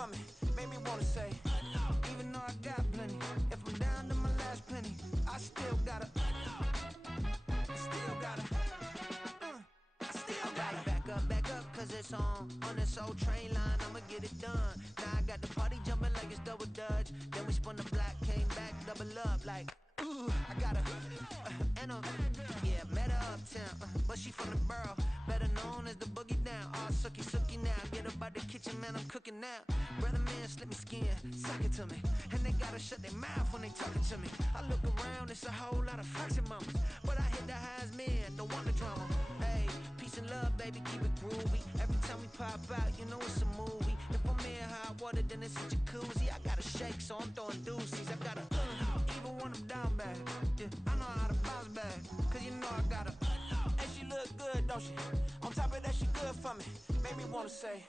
for me, made me wanna say, even though I got plenty, if I'm down to my last penny, I still gotta back up, cause it's on this old train line, I'ma get it done. Now I got the party jumping like it's double dutch. Then we spun the block, came back, double up like, ooh, I got a, and a, yeah, met her uptown, but she from the borough, better known as the boogie down. All sookie now, get up out the kitchen, man, I'm cooking now. Brother man, slip me skin, suck it to me, and they gotta shut their mouth when they talking to me. I look around, it's a whole lot of foxy mamas, but I hit the highs, man, don't want the drama. Hey, peace and love, baby, keep it groovy. Every time we pop out, you know it's a movie. If I'm in hot water, then it's a jacuzzi. I gotta shake, so I'm throwing deuces. I gotta, even when I'm down bad, yeah, I know how to bounce back, cause you know I gotta, and she look good, don't she? On top of that, she good for me, made me wanna say,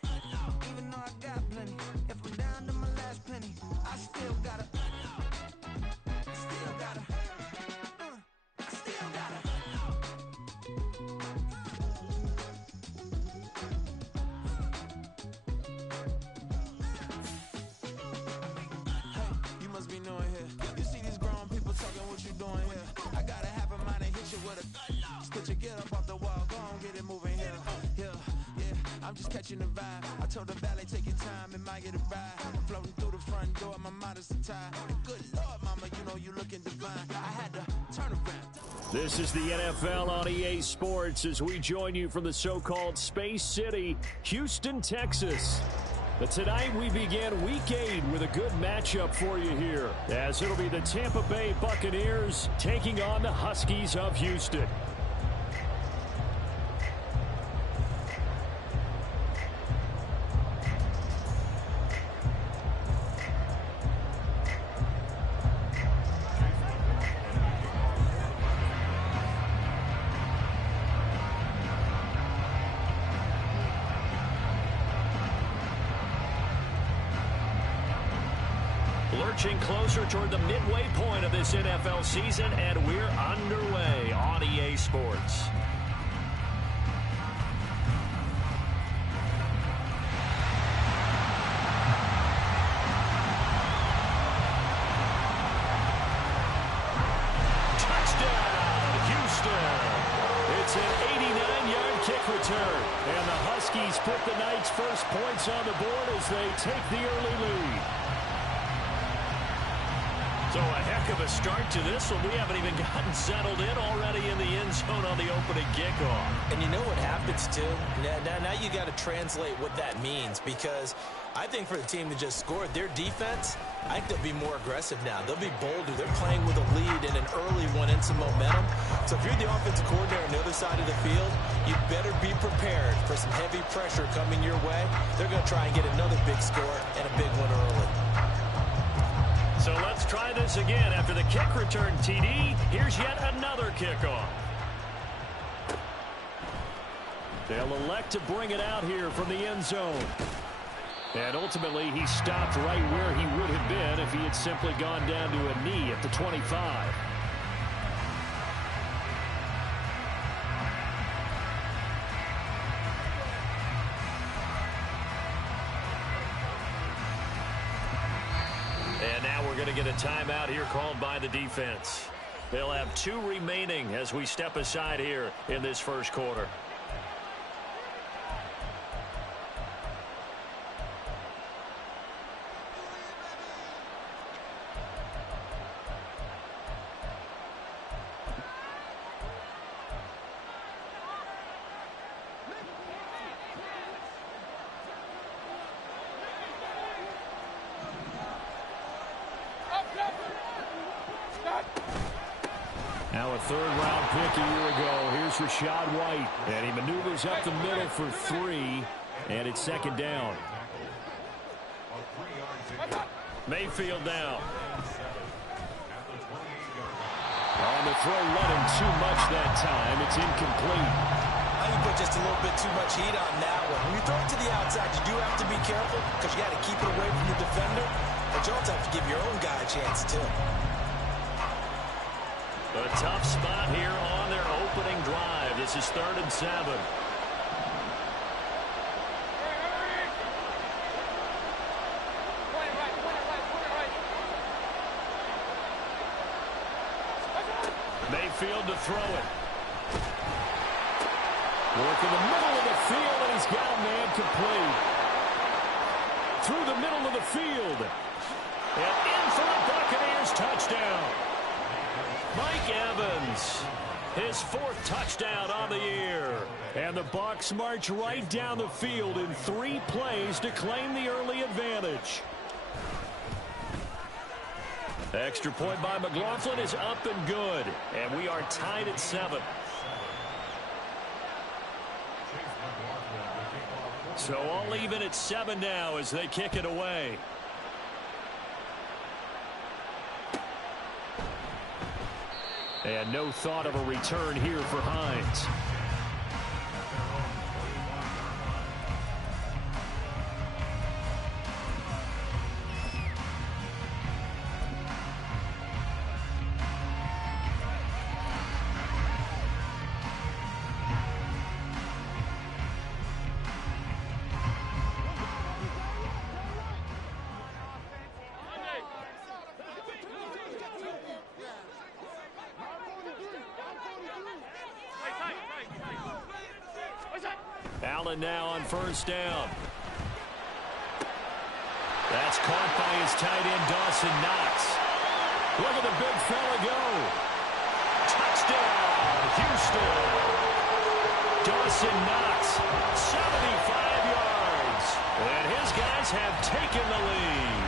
even though I got plenty, if I'm down to my last penny, I still gotta, still gotta. I'm just catching the vibe. I told the valet, take your time, it might get a ride. I'm floating through the front door, my modest attire. Good Lord, mama, you know you looking divine. I had to turn around. This is the NFL on EA Sports as we join you from the so-called Space City, Houston, Texas. But tonight we begin Week 8 with a good matchup for you here, as it'll be the Tampa Bay Buccaneers taking on the Huskies of Houston. Lurching closer toward the midway point of this NFL season, and we're underway on EA Sports. Touchdown, Houston! It's an 89-yard kick return, and the Huskies put the night's first points on the board as they take the early lead. So a heck of a start to this one. We haven't even gotten settled in already in the end zone on the opening kickoff. And you know what happens, too? Now you got to translate what that means, because I think for the team that just scored, their defense, I think they'll be more aggressive now. They'll be bolder. They're playing with a lead and an early one and some momentum. So if you're the offensive coordinator on the other side of the field, you better be prepared for some heavy pressure coming your way. They're going to try and get another big score and a big one early. So let's try this again. After the kick return TD, here's yet another kickoff. They'll elect to bring it out here from the end zone. And ultimately, he stopped right where he would have been if he had simply gone down to a knee at the 25. And now we're going to get a timeout here called by the defense. They'll have 2 remaining as we step aside here in this first quarter. Now a third-round pick a year ago. Here's Rachaad White, and he maneuvers up the middle for 3, and it's second down. Mayfield down. On the throw, running too much that time. It's incomplete. I think you put just a little bit too much heat on that one. When you throw it to the outside, you do have to be careful because you got to keep it away from the defender, but you also have to give your own guy a chance too. A tough spot here on their opening drive. This is 3rd and 7. Mayfield to throw it. Work in the middle of the field, and he's got a man complete. Through the middle of the field. And in for the Buccaneers touchdown. Mike Evans, his 4th touchdown on the year. And the Bucs march right down the field in 3 plays to claim the early advantage. Extra point by McLaughlin is up and good. And we are tied at 7. So all even at 7 now as they kick it away. And no thought of a return here for Hines. Allen now on first down. That's caught by his tight end, Dawson Knox. Look at the big fella go. Touchdown, Houston. Dawson Knox, 75 yards. And his guys have taken the lead.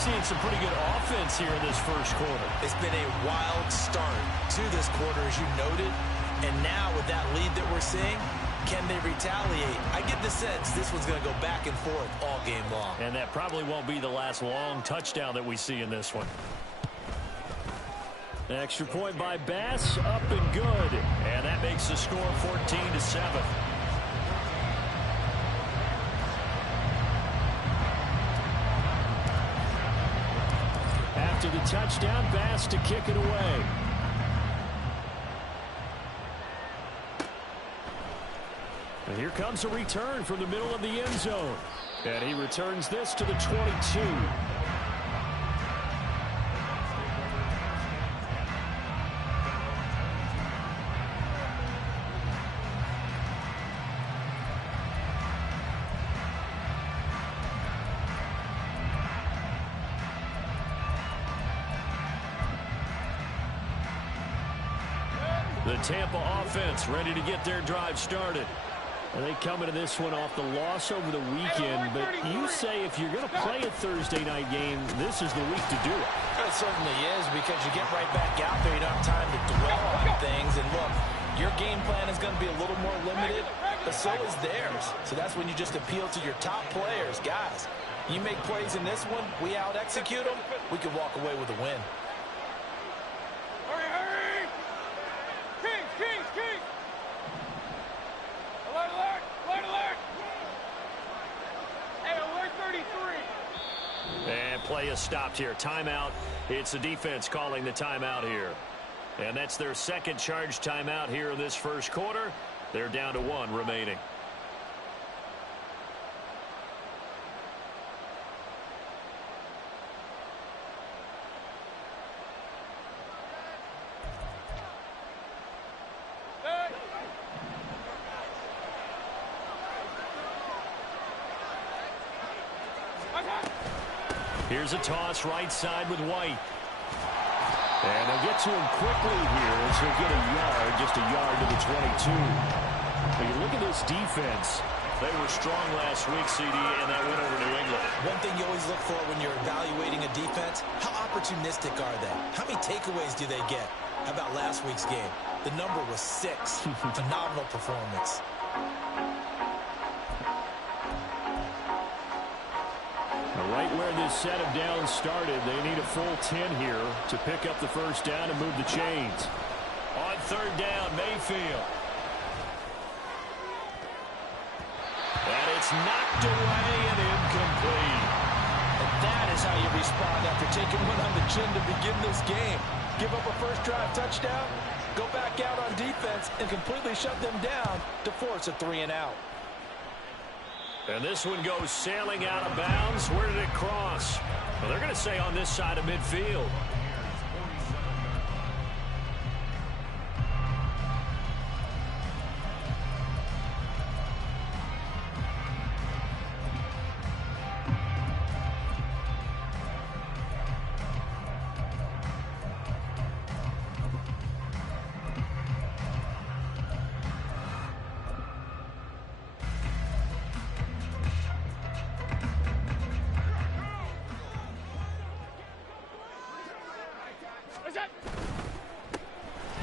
Seeing some pretty good offense here in this first quarter. It's been a wild start to this quarter, as you noted. And now with that lead that we're seeing, can they retaliate? I get the sense this one's going to go back and forth all game long. And that probably won't be the last long touchdown that we see in this one. An extra point by Bass, up and good. And that makes the score 14-7. After the touchdown, Bass to kick it away. And here comes a return from the middle of the end zone. And he returns this to the 22. The Tampa offense ready to get their drive started. And they come into this one off the loss over the weekend, but you say if you're going to play a Thursday night game, this is the week to do it. It certainly is, because you get right back out there. You don't have time to dwell on things. And look, your game plan is going to be a little more limited, but so is theirs. So that's when you just appeal to your top players. Guys, you make plays in this one, we out-execute them, we can walk away with a win. Hurry! Kings! Alert! Hey, alert 33. And play is stopped here. Timeout. It's the defense calling the timeout here. And that's their second charge timeout here in this first quarter. They're down to 1 remaining. Here's a toss right side with White. And they'll get to him quickly here as he'll get a yard, just a yard to the 22. When you look at this defense, they were strong last week, CD, and that went over New England. One thing you always look for when you're evaluating a defense, how opportunistic are they? How many takeaways do they get? How about last week's game? The number was 6. Phenomenal performance. Right where this set of downs started, they need a full 10 here to pick up the first down and move the chains. On third down, Mayfield. And it's knocked away and incomplete. And that is how you respond after taking one on the chin to begin this game. Give up a first drive touchdown, go back out on defense, and completely shut them down to force a 3-and-out. And this one goes sailing out of bounds. Where did it cross? Well, they're going to say on this side of midfield.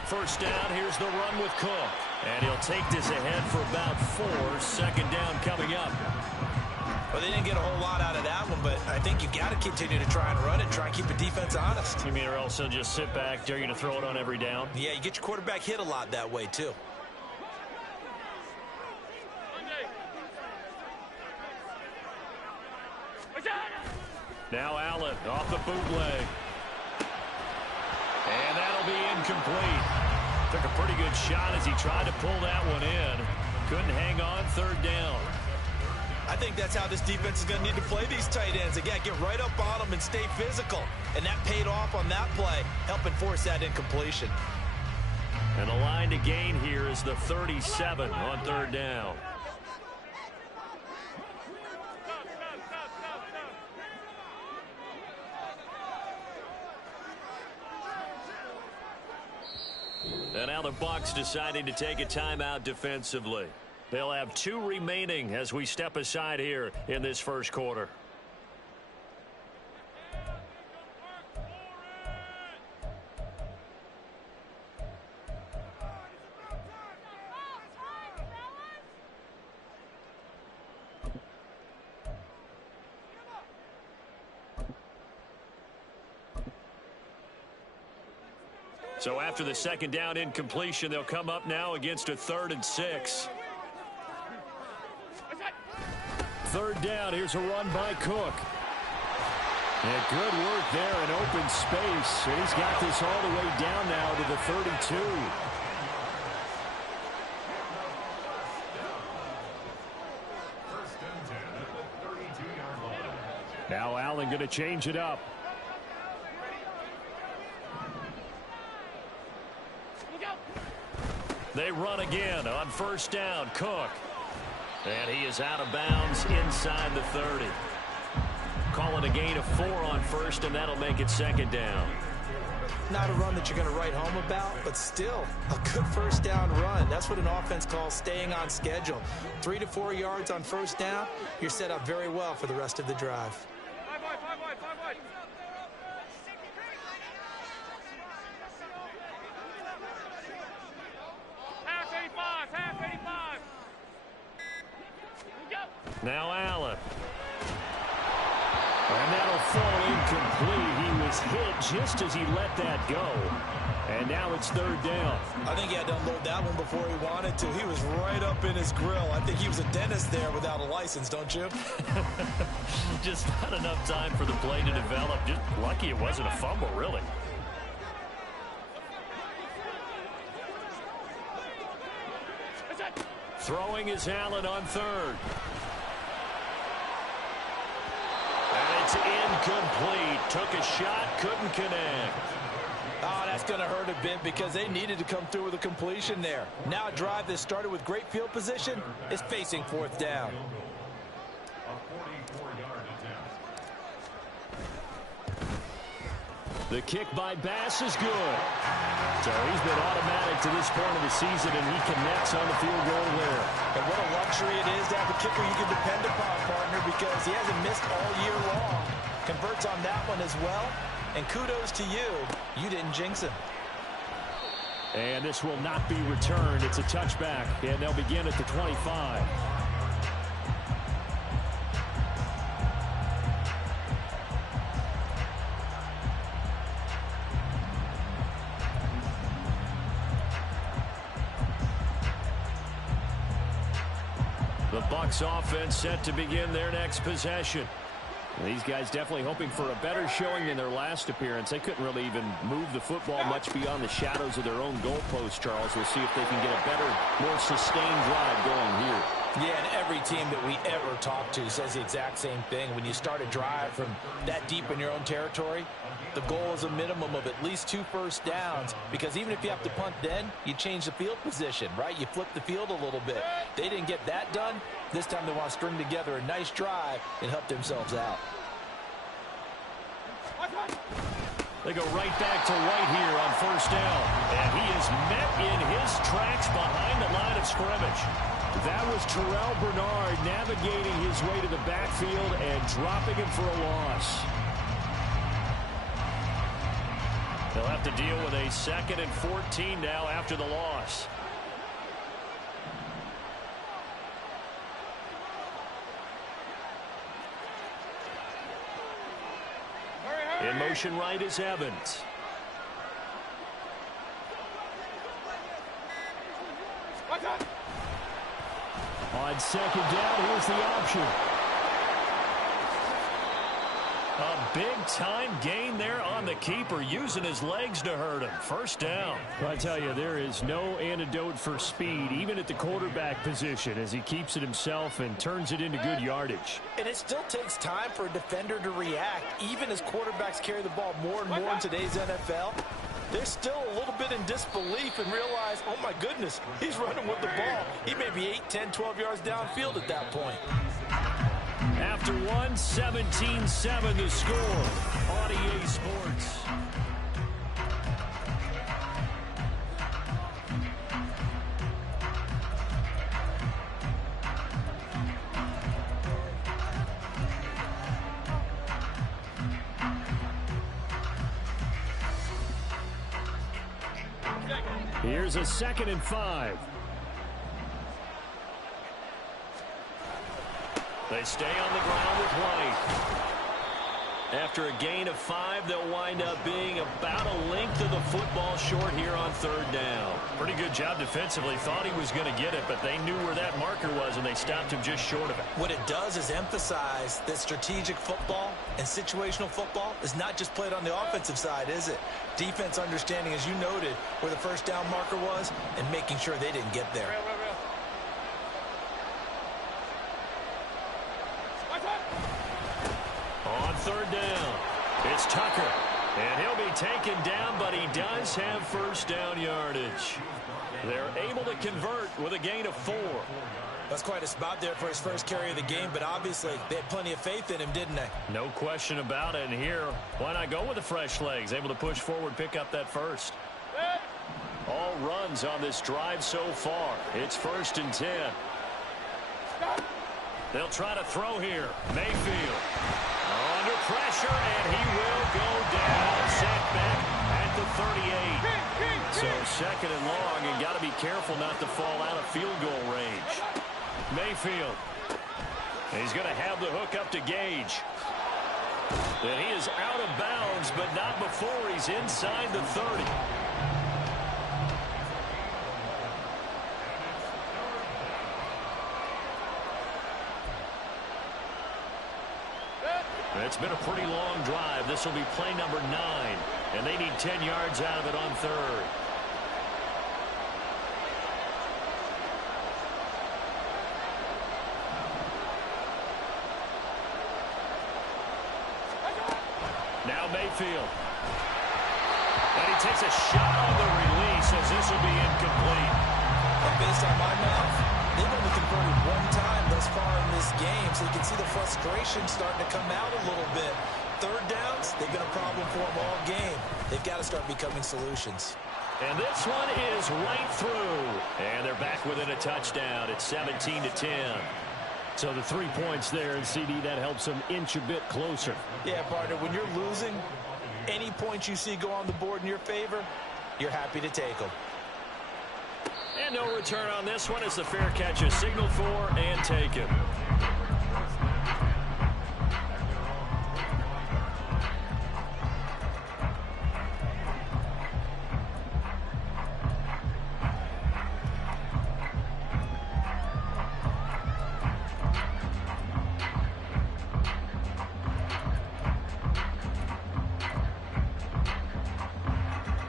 First down, here's the run with Cook. And he'll take this ahead for about 4. Second down coming up. Well, they didn't get a whole lot out of that one, but I think you got to continue to try and run it, try and keep the defense honest. You mean or else they'll just sit back, dare you to throw it on every down? Yeah, you get your quarterback hit a lot that way, too. Now Allen off the bootleg. And that'll be incomplete. Took a pretty good shot as he tried to pull that one in. Couldn't hang on. Third down. I think that's how this defense is going to need to play these tight ends. Again, get right up on them and stay physical. And that paid off on that play, helping force that incompletion. And the line to gain here is the 37 on third down. And now the Bucs deciding to take a timeout defensively. They'll have 2 remaining as we step aside here in this first quarter. So after the second down incompletion, they'll come up now against a 3rd and 6. Third down, here's a run by Cook. And good work there in open space. And he's got this all the way down now to the 32. Now Allen going to change it up. They run again on first down. Cook. And he is out of bounds inside the 30. Call it a gain of 4 on first, and that'll make it second down. Not a run that you're going to write home about, but still a good first down run. That's what an offense calls staying on schedule. 3 to 4 yards on first down, you're set up very well for the rest of the drive. 5 wide. Half 85. Now Allen. And that'll fall incomplete. He was hit just as he let that go. And now it's third down. I think he had to unload that one before he wanted to. He was right up in his grill. I think he was a dentist there without a license, don't you? Just not enough time for the play to develop. Just lucky it wasn't a fumble, really. Throwing is Allen on third. And it's incomplete. Took a shot, couldn't connect. Oh, that's going to hurt a bit because they needed to come through with a completion there. Now a drive that started with great field position is facing fourth down. The kick by Bass is good. So he's been automatic to this point of the season, and he connects on the field goal there. And what a luxury it is to have a kicker you can depend upon, partner, because he hasn't missed all year long. Converts on that one as well. And kudos to you. You didn't jinx him. And this will not be returned. It's a touchback, and they'll begin at the 25. The Bucs offense set to begin their next possession. These guys definitely hoping for a better showing in their last appearance. They couldn't really even move the football much beyond the shadows of their own goalpost, Charles. We'll see if they can get a better, more sustained drive going here. Yeah, and every team that we ever talk to says the exact same thing. When you start a drive from that deep in your own territory, the goal is a minimum of at least 2 first downs, because even if you have to punt then, you change the field position, right? You flip the field a little bit. They didn't get that done. This time they want to string together a nice drive and help themselves out. They go right back to White here on first down. And he is met in his tracks behind the line of scrimmage. That was Terrell Bernard navigating his way to the backfield and dropping him for a loss. They'll have to deal with a 2nd and 14 now after the loss. In motion right is Evans. On 2nd down, here's the option. A big-time gain there on the keeper, using his legs to hurt him. 1st down. I tell you, there is no antidote for speed, even at the quarterback position, as he keeps it himself and turns it into good yardage. And it still takes time for a defender to react, even as quarterbacks carry the ball more and more in today's NFL. They're still a little bit in disbelief and realize, oh my goodness, he's running with the ball. He may be 8, 10, 12 yards downfield at that point. After 1, 17-7 the score on EA Sports. Here's a 2nd and 5. They stay on the ground with White. After a gain of 5, they'll wind up being about a length of the football short here on 3rd down. Pretty good job defensively. Thought he was going to get it, but they knew where that marker was, and they stopped him just short of it. What it does is emphasize that strategic football and situational football is not just played on the offensive side, is it? Defense understanding, as you noted, where the 1st down marker was and making sure they didn't get there. On 3rd down, it's Tucker. And he'll be taken down, but he does have 1st down yardage. They're able to convert with a gain of 4. That's quite a spot there for his first carry of the game, but obviously they had plenty of faith in him, didn't they? No question about it. And here, why not go with the fresh legs? Able to push forward, pick up that 1st. All runs on this drive so far. It's 1st and 10. They'll try to throw here. Mayfield under pressure, and he will go down. Set back at the 38. So 2nd and long, and got to be careful not to fall out of field goal range. Mayfield. He's going to have the hook up to Gage. And he is out of bounds, but not before he's inside the 30. It's been a pretty long drive. This will be play number 9, and they need 10 yards out of it on 3rd. Now Mayfield. And he takes a shot on the release as this will be incomplete. And based on my math, they've only converted 1 time thus far in this game, so you can see the frustration starting to come out a little bit. 3rd downs, they've been a problem for them all game. They've got to start becoming solutions. And this one is right through. And they're back within a touchdown. It's 17-10. So the 3 points there, and CD, that helps them inch a bit closer. Yeah, partner, when you're losing, any points you see go on the board in your favor, you're happy to take them. And no return on this one as the fair catch is signaled for and taken.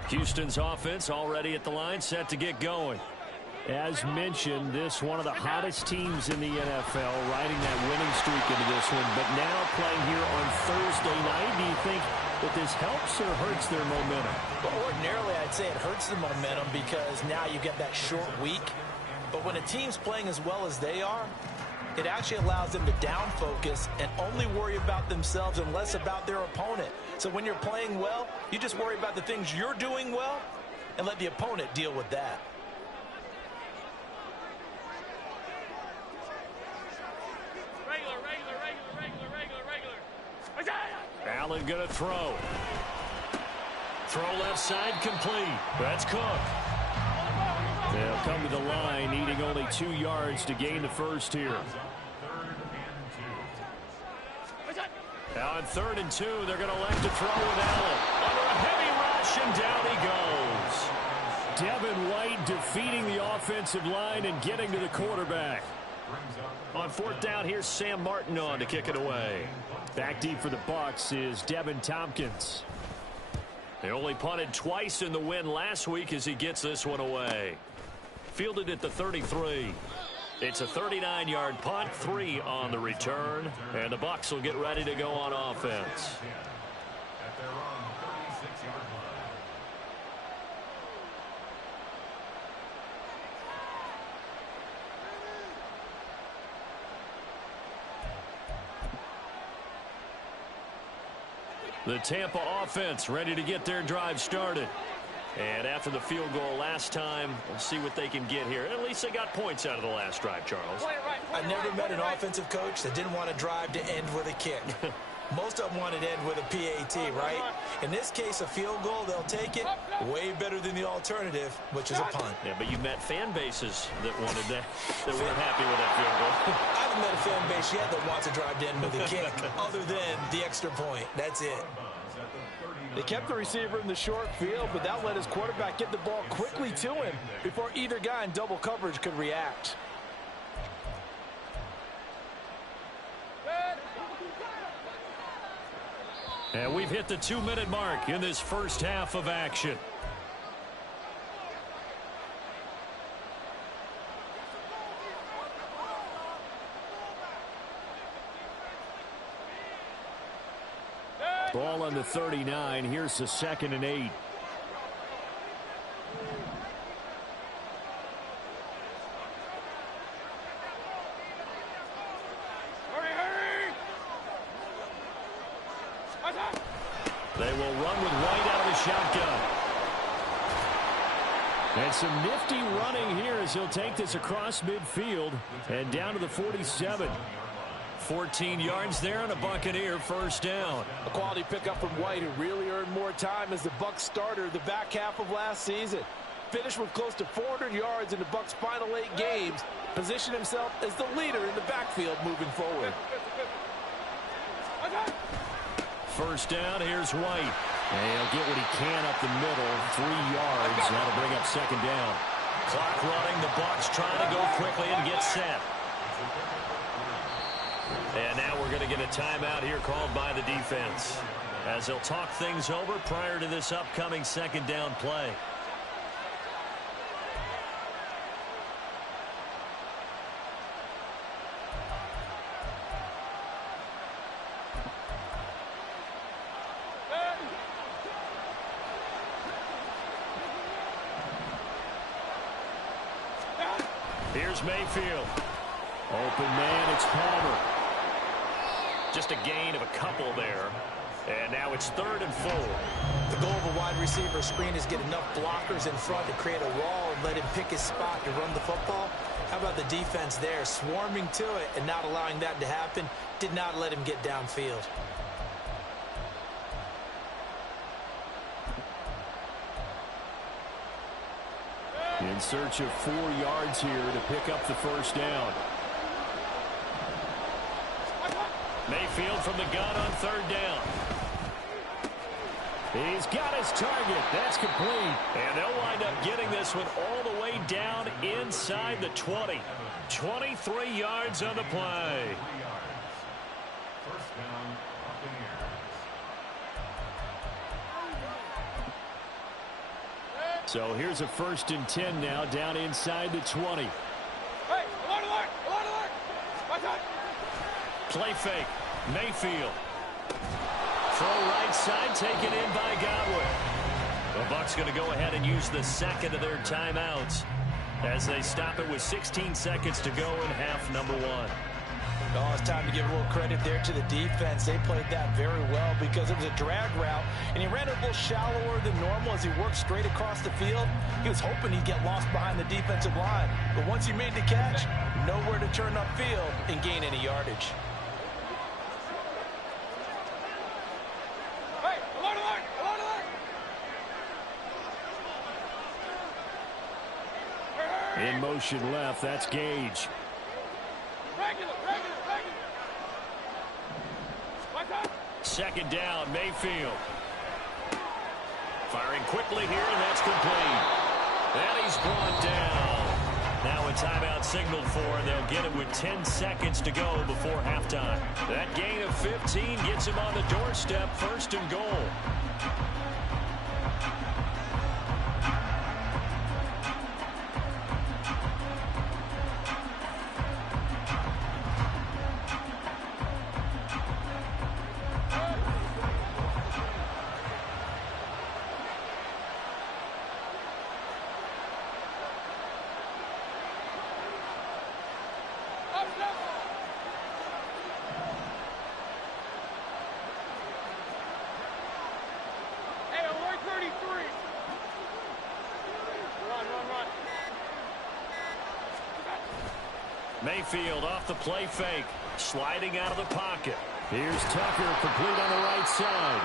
Houston's offense already at the line, set to get going. As mentioned, this one of the hottest teams in the NFL, riding that winning streak into this one, but now playing here on Thursday night. Do you think that this helps or hurts their momentum? Well, ordinarily, I'd say it hurts the momentum because now you get that short week. But when a team's playing as well as they are, it actually allows them to down focus and only worry about themselves and less about their opponent. So when you're playing well, you just worry about the things you're doing well and let the opponent deal with that. Regular. Allen going to throw. Throw left side complete. That's Cook. They'll come to the line, needing only 2 yards to gain the first here. Now on 3rd and 2, they're going to elect to throw with Allen. Under a heavy rush, and down he goes. Devin White defeating the offensive line and getting to the quarterback. On 4th down, here's Sam Martin on to kick it away. Back deep for the Bucs is Devin Tompkins. They only punted twice in the win last week as he gets this one away. Fielded at the 33. It's a 39-yard punt, 3 on the return, and the Bucs will get ready to go on offense. The Tampa offense ready to get their drive started. And after the field goal last time, we'll see what they can get here. At least they got points out of the last drive, Charles. I never met an offensive coach that didn't want to drive to end with a kick. Most of them wanted to end with a PAT, right? In this case, a field goal, they'll take it. Way better than the alternative, which is a punt. Yeah, but you met fan bases that wanted that, that weren't happy with that field goal. I haven't met a fan base yet that wants to drive to end with a kick, other than the extra point. That's it. They kept the receiver in the short field, but that let his quarterback get the ball quickly to him before either guy in double coverage could react. And we've hit the 2-minute mark in this first half of action. Ball on the 39. Here's the 2nd and 8. They will run with White out of the shotgun. And some nifty running here as he'll take this across midfield and down to the 47. 14 yards there and a Buccaneer first down. A quality pickup from White, who really earned more time as the Bucs starter the back half of last season. Finished with close to 400 yards in the Bucs' final 8 games. Positioned himself as the leader in the backfield moving forward. First down, here's White. And he'll get what he can up the middle, 3 yards. That'll bring up 2nd down. Clock running, the Bucs trying to go quickly and get set. And now we're going to get a timeout here called by the defense, as they'll talk things over prior to this upcoming 2nd down play. Here's Mayfield. Open man, it's Palmer. Just a gain of a couple there. And now it's 3rd and 4. The goal of a wide receiver screen is get enough blockers in front to create a wall and let him pick his spot to run the football. How about the defense there, swarming to it and not allowing that to happen? Did not let him get downfield. In search of 4 yards here to pick up the first down. Mayfield from the gun on 3rd down. He's got his target. That's complete. And they'll wind up getting this one all the way down inside the 20. 23 yards on the play. First down, So here's a 1st and 10 now down inside the 20. Hey, alert, alert, alert, alert. Watch out. Play fake. Mayfield. Throw right side, taken in by Gywu. The Bucs going to go ahead and use the 2nd of their timeouts as they stop it with 16 seconds to go in half number 1. Oh, it's time to give a little credit there to the defense. They played that very well because it was a drag route, and he ran it a little shallower than normal as he worked straight across the field. He was hoping he'd get lost behind the defensive line, but once he made the catch, nowhere to turn upfield and gain any yardage. Hey, alert, alert, alert, alert. In motion left, that's Gage. Regular. Second down, Mayfield. Firing quickly here, and that's complete. And he's brought down. Now a timeout signaled for, and they'll get it with 10 seconds to go before halftime. That gain of 15 gets him on the doorstep, 1st and goal. Mayfield off the play fake, sliding out of the pocket. Here's Tucker, complete on the right side.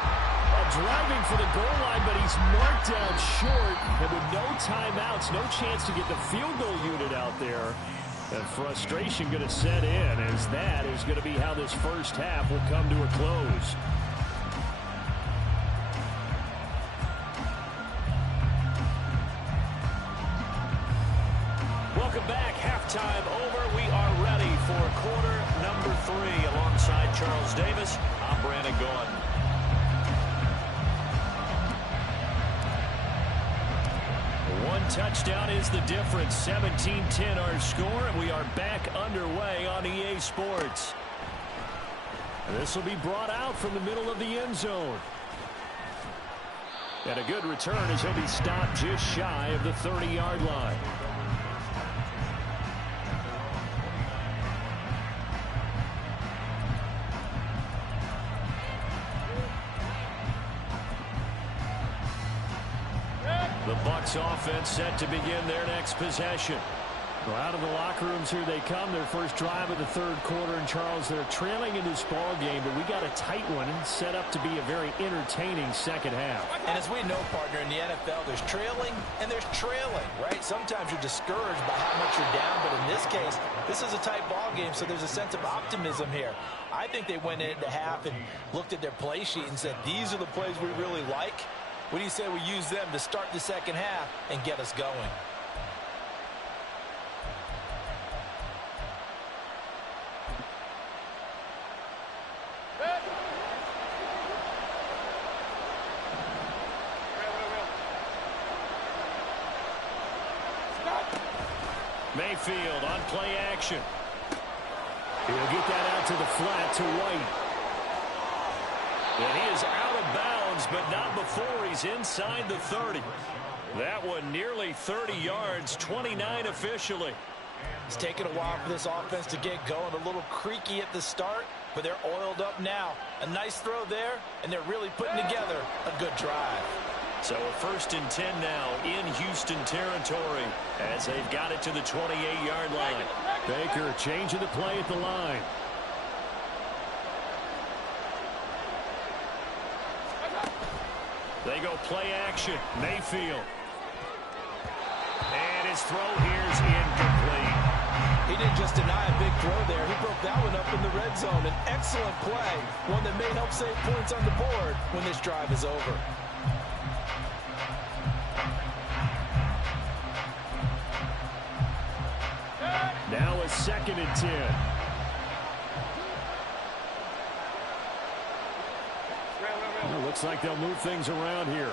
Driving for the goal line, but he's marked down short. And with no timeouts, no chance to get the field goal unit out there. And frustration going to set in, as that is going to be how this first half will come to a close. Welcome back. Halftime over. We are ready for quarter number 3. Alongside Charles Davis, I'm Brandon Gaudin. One touchdown is the difference. 17-10 our score, and we are back underway on EA Sports. This will be brought out from the middle of the end zone. And a good return as he'll be stopped just shy of the 30-yard line. The Bucs offense set to begin their next possession. Well, out of the locker rooms here they come. Their first drive of the third quarter. And Charles, they're trailing in this ball game, but we got a tight one set up to be a very entertaining second half. And as we know, partner, in the NFL, there's trailing and there's trailing, right? Sometimes you're discouraged by how much you're down, but in this case, this is a tight ball game, so there's a sense of optimism here. I think they went into half and looked at their play sheet and said, these are the plays we really like. What do you say we use them to start the second half and get us going? Mayfield on play action. He'll get that out to the flat to White. And he is out of bounds, but not before he's inside the 30. That one nearly 30 yards, 29 officially. It's taken a while for this offense to get going. A little creaky at the start, but they're oiled up now. A nice throw there, and they're really putting together a good drive. So a 1st and 10 now in Houston territory as they've got it to the 28-yard line. Baker changing the play at the line. They go play action. Mayfield. And his throw here's incomplete. He didn't just deny a big throw there. He broke that one up in the red zone. An excellent play. One that may help save points on the board when this drive is over. Now a 2nd and 10. Well, looks like they'll move things around here.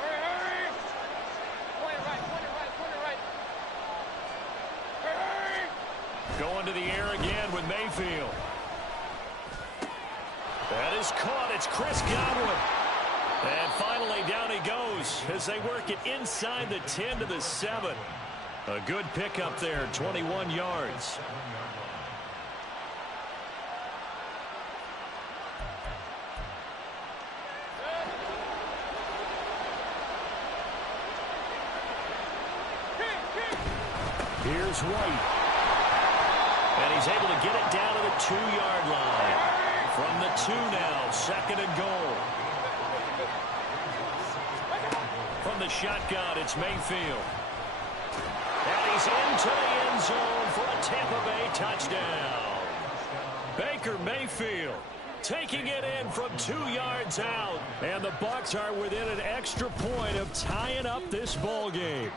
Hurry! Point it right. Hurry! Going to the air again with Mayfield. That is caught. It's Chris Godwin. And finally down he goes as they work it inside the 10 to the 7. A good pickup there, 21 yards. Here's White. And he's able to get it down to the 2-yard line. From the 2 now, 2nd and goal. the shotgun. It's Mayfield. And he's into the end zone for a Tampa Bay touchdown. Baker Mayfield taking it in from 2 yards out. And the Bucs are within an extra point of tying up this ball game.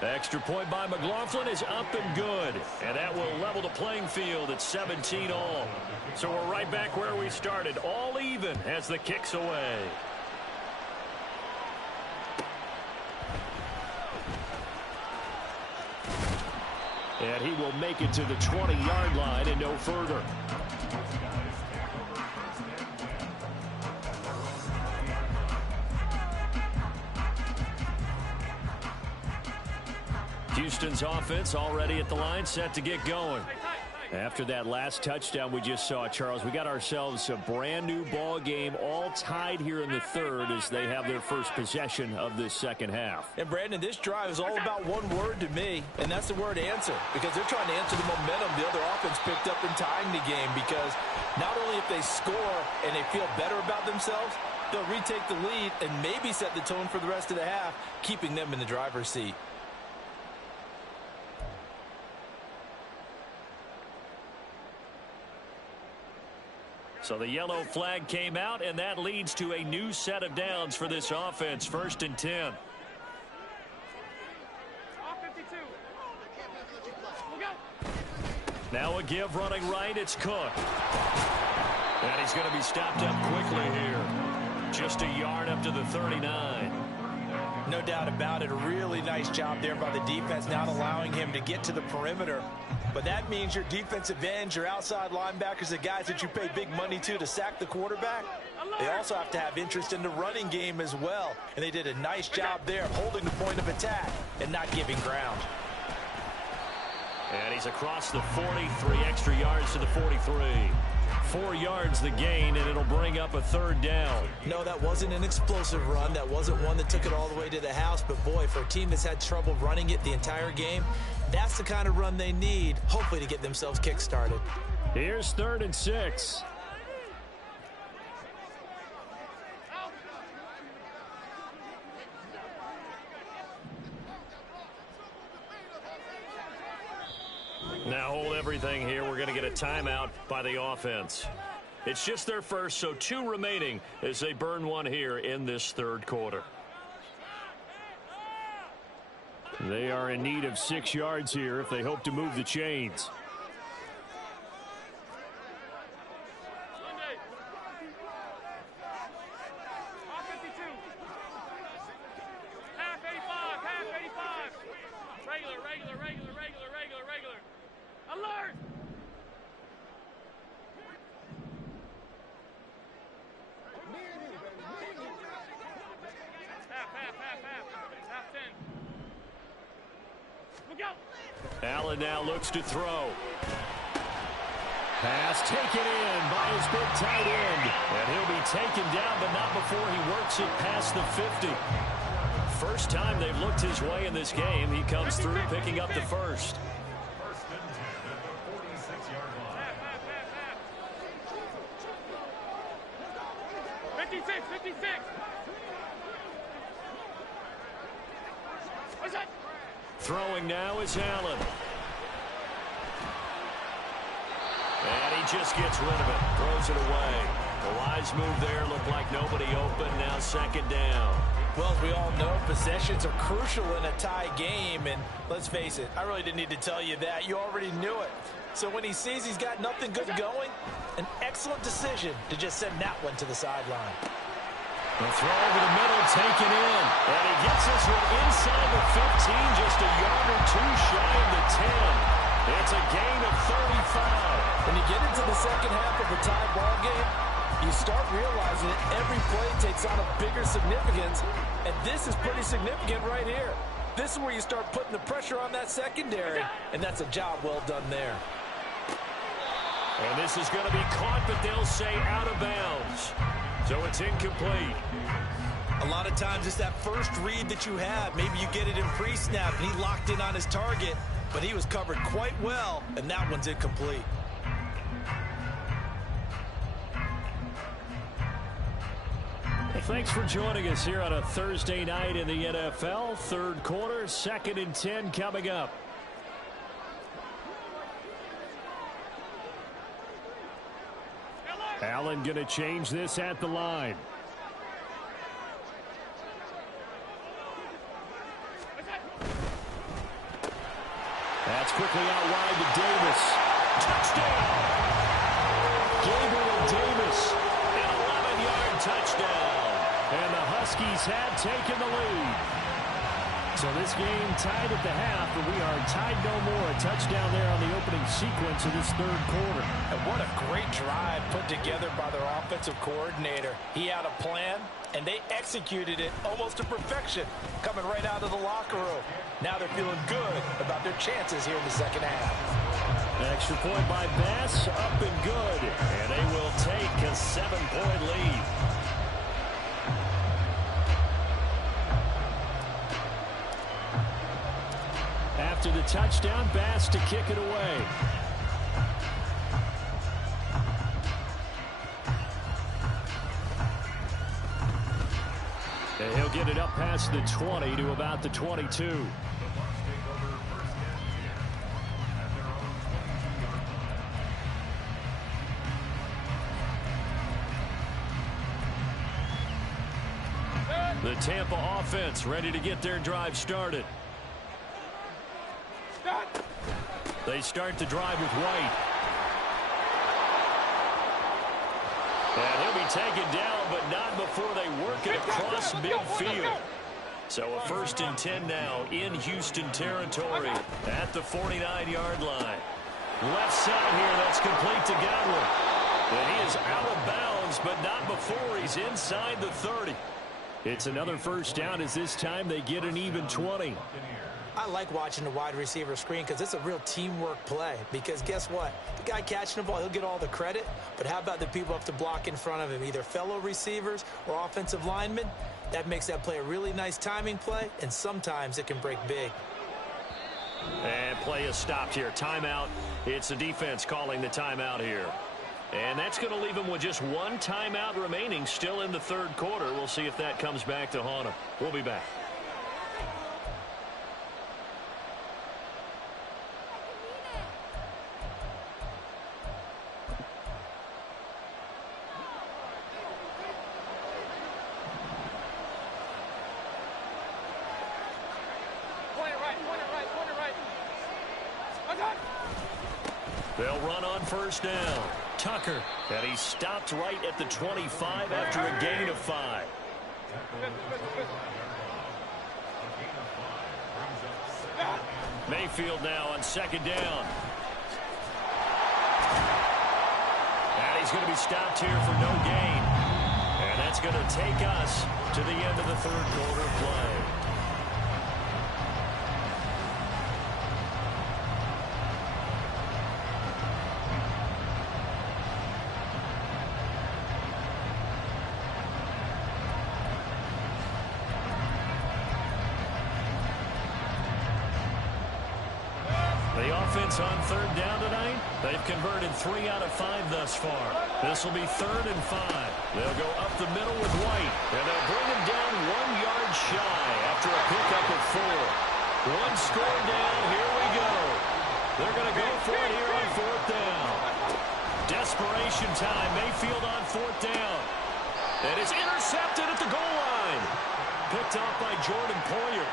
The extra point by McLaughlin is up and good. And that will level the playing field at 17 all. So we're right back where we started, all even as the kick's away. And he will make it to the 20-yard line and no further. Houston's offense already at the line, set to get going. After that last touchdown we just saw, Charles, we got ourselves a brand new ball game, all tied here in the third as they have their first possession of this second half. And Brandon, this drive is all about one word to me, and that's the word answer, because they're trying to answer the momentum the other offense picked up in tying the game, because not only if they score and they feel better about themselves, they'll retake the lead and maybe set the tone for the rest of the half, keeping them in the driver's seat. So the yellow flag came out, and that leads to a new set of downs for this offense. 1st and 10. Now a give running right. It's Cook. And he's going to be stopped up quickly here. Just a yard up to the 39. No doubt about it. A really nice job there by the defense, not allowing him to get to the perimeter. But that means your defensive ends, your outside linebackers, the guys that you pay big money to sack the quarterback, they also have to have interest in the running game as well. And they did a nice job there holding the point of attack and not giving ground. And he's across the 43, extra yards to the 43. 4 yards the gain, and it'll bring up a 3rd down. No, that wasn't an explosive run. That wasn't one that took it all the way to the house. But, boy, for a team that's had trouble running it the entire game, that's the kind of run they need, hopefully, to get themselves kick-started. Here's 3rd and 6. Now hold everything here. We're going to get a timeout by the offense. It's just their first, so 2 remaining as they burn one here in this 3rd quarter. They are in need of 6 yards here if they hope to move the chains. Alert! Half 10. Look out! Allen now looks to throw. Pass taken in by his big tight end. And he'll be taken down, but not before he works it past the 50. First time they've looked his way in this game. He comes through picking up the first. 56. What's that? Throwing now is Allen. And he just gets rid of it. Throws it away. The wise move there. Looked like nobody open. Now 2nd down. Well, as we all know, possessions are crucial in a tie game. And let's face it, I really didn't need to tell you that. You already knew it. So when he sees he's got nothing good going, an excellent decision to just send that one to the sideline. The throw over the middle, taken in. And he gets this one inside the 15, just a yard or 2 shy of the 10. It's a gain of 35. When you get into the second half of a tie ball game, you start realizing that every play takes on a bigger significance, and this is pretty significant right here. This is where you start putting the pressure on that secondary, and that's a job well done there. And this is going to be caught, but they'll say out of bounds. So it's incomplete. A lot of times it's that first read that you have. Maybe you get it in pre-snap, and he locked in on his target, but he was covered quite well, and that one's incomplete. Thanks for joining us here on a Thursday night in the NFL. Third quarter, 2nd and 10 coming up. Allen going to change this at the line. That's quickly out wide to Davis. Touchdown! Gywu and Davis, an 11-yard touchdown. And the Huskies had taken the lead. So this game tied at the half, but we are tied no more. A touchdown there on the opening sequence of this third quarter. And what a great drive put together by their offensive coordinator. He had a plan, and they executed it almost to perfection, coming right out of the locker room. Now they're feeling good about their chances here in the second half. Extra point by Bass, up and good. And they will take a 7-point lead. After the touchdown, Bass to kick it away. And he'll get it up past the 20 to about the 22. The Tampa offense ready to get their drive started. They start the drive with White. And he'll be taken down, but not before they work it across midfield. So a 1st and 10 now in Houston territory at the 49-yard line. Left side here, that's complete to Gywu. And he is out of bounds, but not before he's inside the 30. It's another first down as this time they get an even 20. I like watching the wide receiver screen because it's a real teamwork play. Because guess what? The guy catching the ball, he'll get all the credit. But how about the people up to block in front of him, either fellow receivers or offensive linemen? That makes that play a really nice timing play, and sometimes it can break big. And play is stopped here. Timeout. It's the defense calling the timeout here. And that's going to leave him with just one timeout remaining still in the third quarter. We'll see if that comes back to haunt him. We'll be back. They'll run on first down. Tucker. And he stopped right at the 25 after a gain of 5. Mayfield now on 2nd down. And he's going to be stopped here for no gain. And that's going to take us to the end of the third quarter play. On 3rd down tonight, they've converted 3 out of 5 thus far. This will be 3rd and 5. They'll go up the middle with White, and they'll bring him down 1 yard shy after a pickup of 4. 1 score down, here we go. They're going to go for it here on 4th down. Desperation time, Mayfield on 4th down. And it's intercepted at the goal line. Picked off by Jordan Poyer.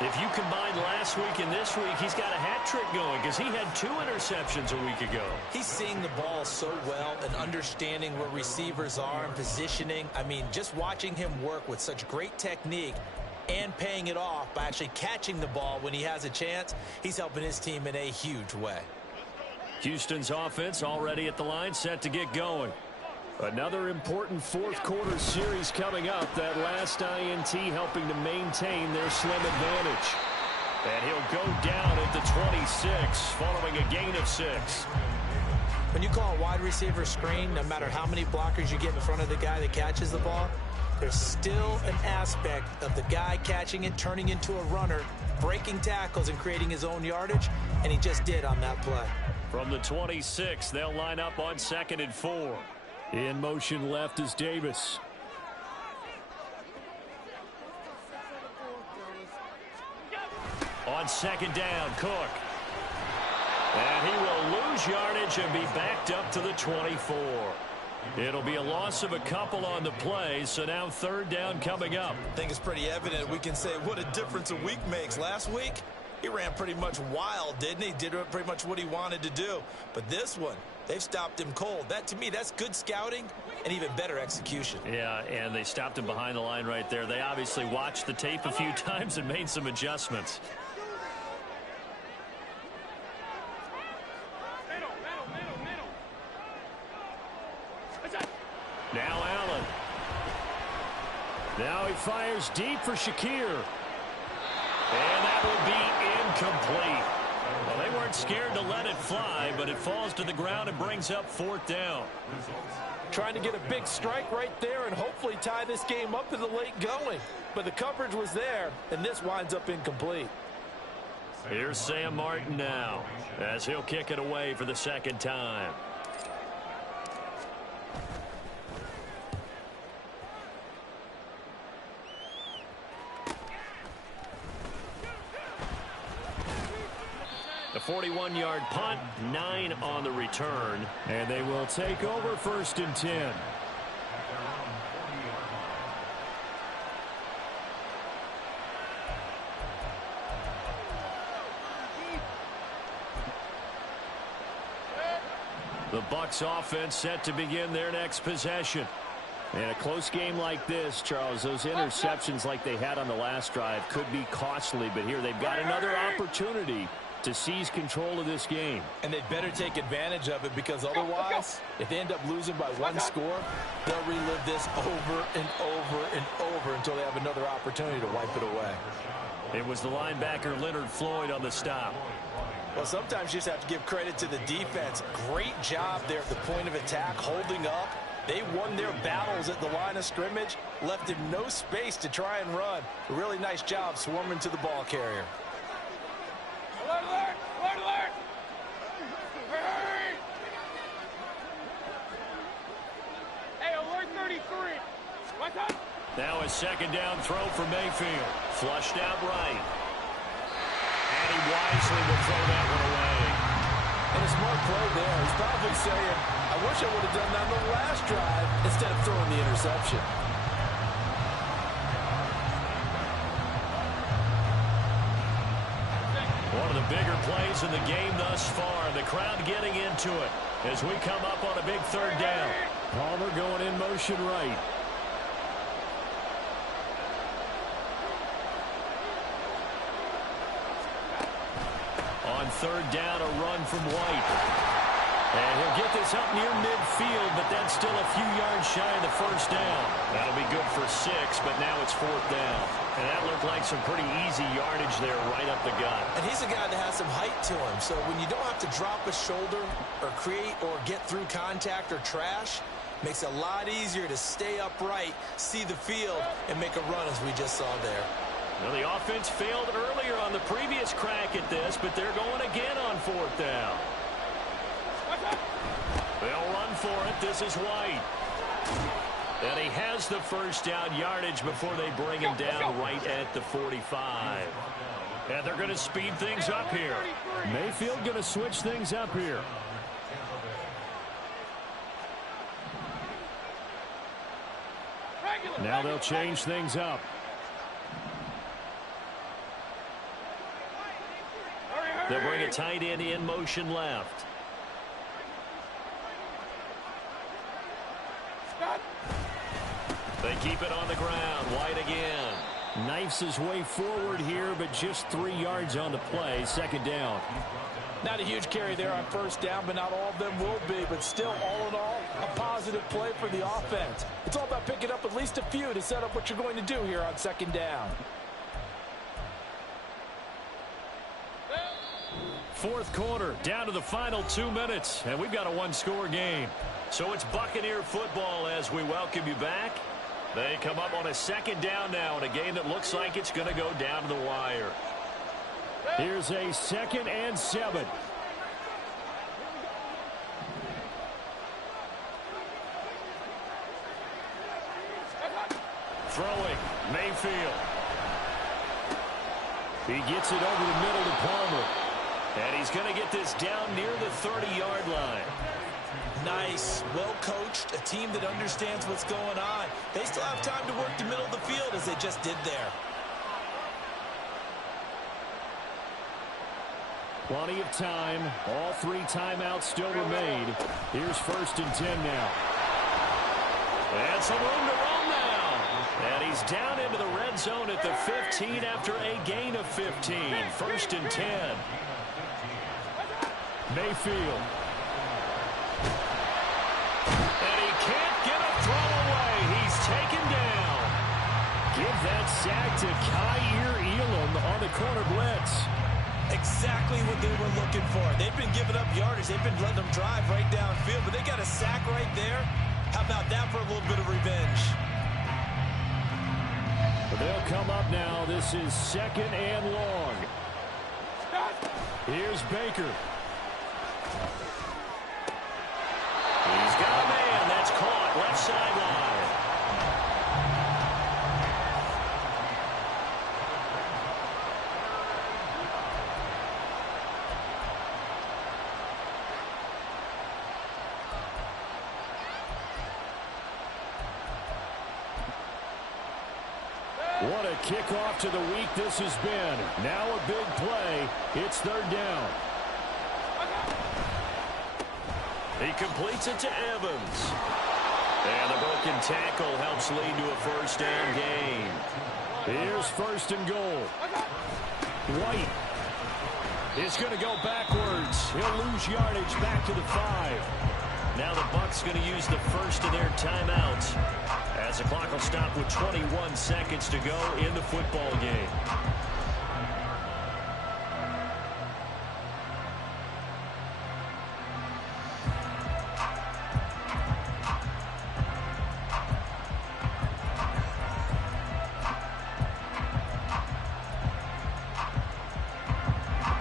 If you combine last week and this week, he's got a hat trick going because he had 2 interceptions a week ago. He's seeing the ball so well and understanding where receivers are and positioning. I mean, just watching him work with such great technique and paying it off by actually catching the ball when he has a chance, he's helping his team in a huge way. Houston's offense already at the line, set to get going. Another important fourth quarter series coming up. That last INT helping to maintain their slim advantage. And he'll go down at the 26 following a gain of 6. When you call a wide receiver screen, no matter how many blockers you get in front of the guy that catches the ball, there's still an aspect of the guy catching it, turning into a runner, breaking tackles and creating his own yardage, and he just did on that play. From the 26, they'll line up on 2nd and 4. In motion left is Davis. on second down. Cook. And he will lose yardage and be backed up to the 24. It'll be a loss of a couple on the play, so now third down coming up. I think it's pretty evident. We can say what a difference a week makes. Last week, he ran pretty much wild, didn't he? Did pretty much what he wanted to do. But this one, they've stopped him cold. That, to me, that's good scouting and even better execution. Yeah, and they stopped him behind the line right there. They obviously watched the tape a few times and made some adjustments. Now Allen. Now he fires deep for Shakir. And that will be incomplete. Well, they weren't scared to let it fly, but it falls to the ground and brings up fourth down. Trying to get a big strike right there and hopefully tie this game up in the late going. But the coverage was there, and this winds up incomplete. Here's Sam Martin now, as he'll kick it away for the second time. The 41-yard punt, 9 on the return, and they will take over first and 10. The Bucs offense set to begin their next possession. And a close game like this, Charles, those interceptions like they had on the last drive could be costly, but here they've got another opportunity to seize control of this game. And they'd better take advantage of it, because otherwise, if they end up losing by one score, they'll relive this over and over and over until they have another opportunity to wipe it away. It was the linebacker Leonard Floyd on the stop. Well, sometimes you just have to give credit to the defense. Great job there at the point of attack, holding up. They won their battles at the line of scrimmage, left him no space to try and run. A really nice job swarming to the ball carrier. Alert, alert! Alert, alert! Hey! Hey, alert 33! What's up? Now a second down throw for Mayfield. Flushed out right. And he wisely will throw that one away. And a smart play there. He's probably saying, I wish I would have done that on the last drive instead of throwing the interception. One of the bigger plays in the game thus far. The crowd getting into it as we come up on a big third down. Palmer going in motion right. On third down, a run from White. And he'll get this up near midfield, but then still a few yards shy of the first down. That'll be good for 6, but now it's fourth down. And that looked like some pretty easy yardage there right up the gut. And he's a guy that has some height to him, so when you don't have to drop a shoulder or create or get through contact or trash, makes it a lot easier to stay upright, see the field, and make a run as we just saw there. Well, the offense failed earlier on the previous crack at this, but they're going again on fourth down. They'll run for it. This is White. And he has the first down yardage before they bring him down right at the 45. And they're going to speed things up here. Mayfield going to switch things up here. Now they'll change things up. They'll bring a tight end in motion left. They keep it on the ground. White again. Knifes his way forward here, but just 3 yards on the play. Second down. Not a huge carry there on first down, but not all of them will be. But still, all in all, a positive play for the offense. It's all about picking up at least a few to set up what you're going to do here on second down. Fourth quarter, down to the final 2 minutes, and we've got a one-score game. So it's Buccaneer football as we welcome you back. They come up on a second down now in a game that looks like it's going to go down to the wire. Here's a 2nd and 7. Throwing, Mayfield. He gets it over the middle to Palmer. And he's going to get this down near the 30-yard line. Nice, well coached, a team that understands what's going on. They still have time to work the middle of the field as they just did there. Plenty of time. All 3 timeouts still remain. Here's 1st and 10 now. And some room to run now. And he's down into the red zone at the 15 after a gain of 15. 1st and 10. Mayfield. And he can't get a throw away. He's taken down. Give that sack to Kaiir Elam on the corner blitz. Exactly what they were looking for. They've been giving up yardage. They've been letting them drive right downfield, but they got a sack right there. How about that for a little bit of revenge? But they'll come up now. This is 2nd and long. Here's Baker. He's got a man. That's caught. Left sideline. What a kickoff to the week this has been. Now a big play. It's 3rd down. He completes it to Evans. And the broken tackle helps lead to a 1st down gain. Here's 1st and goal. White is going to go backwards. He'll lose yardage back to the 5. Now the Bucs going to use the first of their timeouts, as the clock will stop with 21 seconds to go in the football game.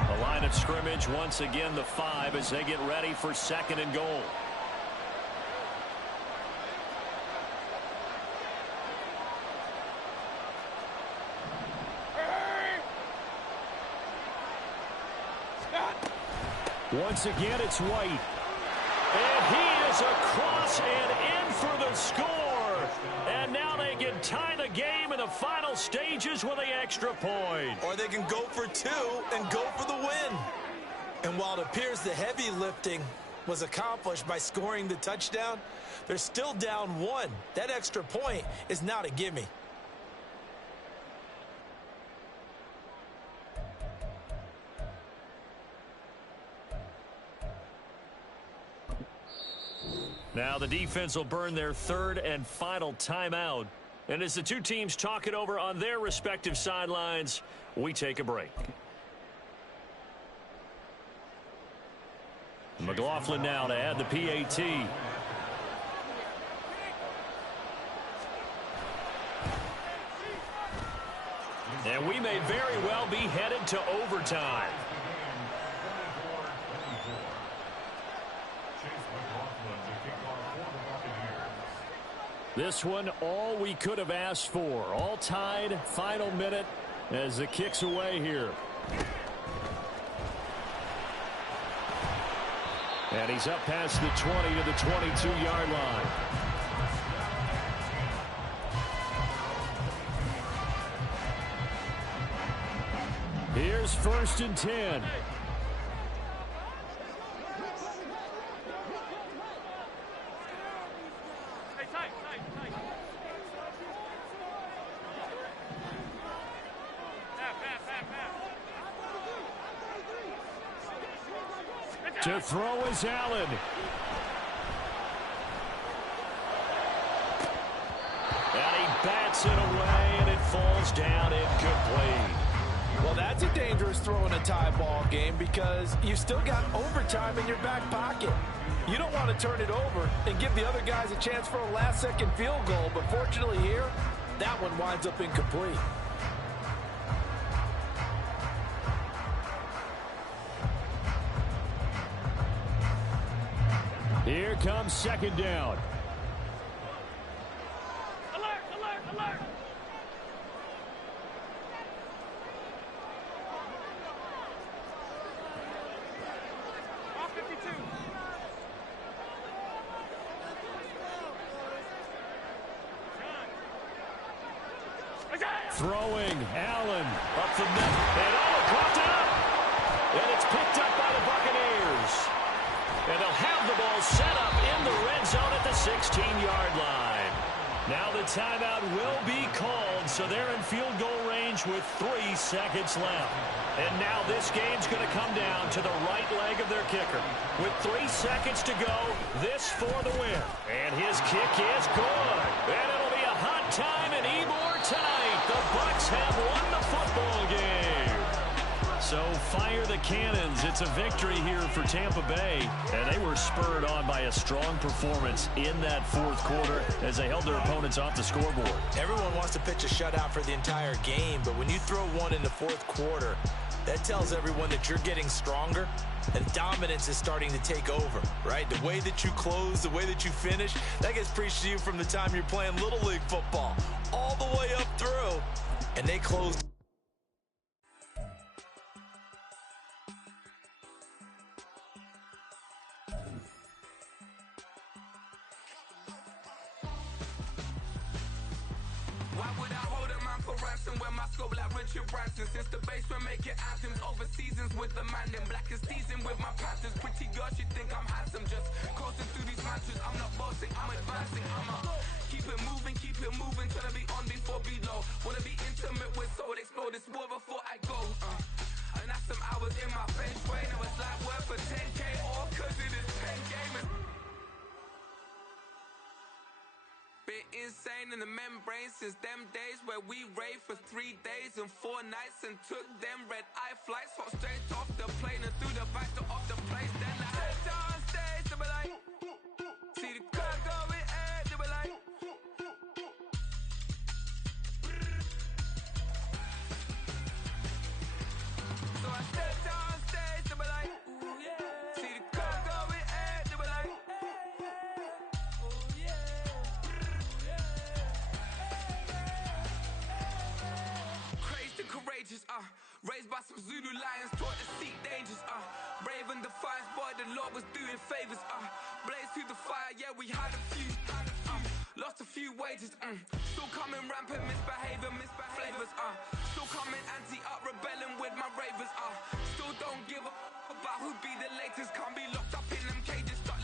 The line of scrimmage once again the 5 as they get ready for 2nd and goal. Once again, it's White. And he is across and in for the score. And now they can tie the game in the final stages with the extra point. Or they can go for 2 and go for the win. And while it appears the heavy lifting was accomplished by scoring the touchdown, they're still down 1. That extra point is not a gimme. Now the defense will burn their 3rd and final timeout. And as the 2 teams talk it over on their respective sidelines, we take a break. McLaughlin now to add the PAT. And we may very well be headed to overtime. This one, all we could have asked for. All tied, final minute as the kick's away here. And he's up past the 20 to the 22-yard line. Here's 1st and 10. To throw is Allen. And he bats it away, and it falls down incomplete. Well, that's a dangerous throw in a tie ball game because you still got overtime in your back pocket. You don't want to turn it over and give the other guys a chance for a last-second field goal, but fortunately here, that one winds up incomplete. Here comes 2nd down. Alert, alert, alert. Throwing, Allen up the middle, and popped it up. And it's picked up by the Buccaneers. And they'll have the ball set up in the red zone at the 16-yard line. Now the timeout will be called, so they're in field goal range with 3 seconds left. And now this game's going to come down to the right leg of their kicker. With 3 seconds to go, this for the win. And his kick is good. And it'll be a hot time in Ybor tonight. The Bucs have won the football game. So fire the cannons. It's a victory here for Tampa Bay. And they were spurred on by a strong performance in that fourth quarter as they held their opponents off the scoreboard. Everyone wants to pitch a shutout for the entire game, but when you throw one in the fourth quarter, that tells everyone that you're getting stronger and dominance is starting to take over, right? The way that you close, the way that you finish, that gets preached to you from the time you're playing Little League football all the way up through. And they closed. Why would I hold a man for ransom when my scope like Richard Branson? Since the basement making anthems over seasons with the man, then black is seasoned with my Panthers. Pretty girl, she think I'm handsome, just coasting through these mantras. I'm not bossing, I'm advancing, keep it moving, trying to be on before below. Wanna be intimate with soul, explore this war before I go. And that's some hours in my bench way. Now it's like worth for 10K, all cause it is 10 gamers. Been insane in the membrane since them days where we raved for 3 days and 4 nights and took them red eye flights, hop straight off the plane and through the back door of the place. Then I head down stage, they were like, see the crowd going, they were like, so I stepped down stage, they were like, ooh yeah, see the crowd going, they were like, oh yeah. Crazed and courageous, raised by some Zulu lions, taught to seek dangers, brave and defiant, boy, the Lord was doing favors, blaze through the fire, yeah, we had a few, lost a few wages, still coming rampant, misbehavior, flavors, still coming anti-up, rebelling with my ravers, still don't give a about who be the latest, can't be locked up in them cages, start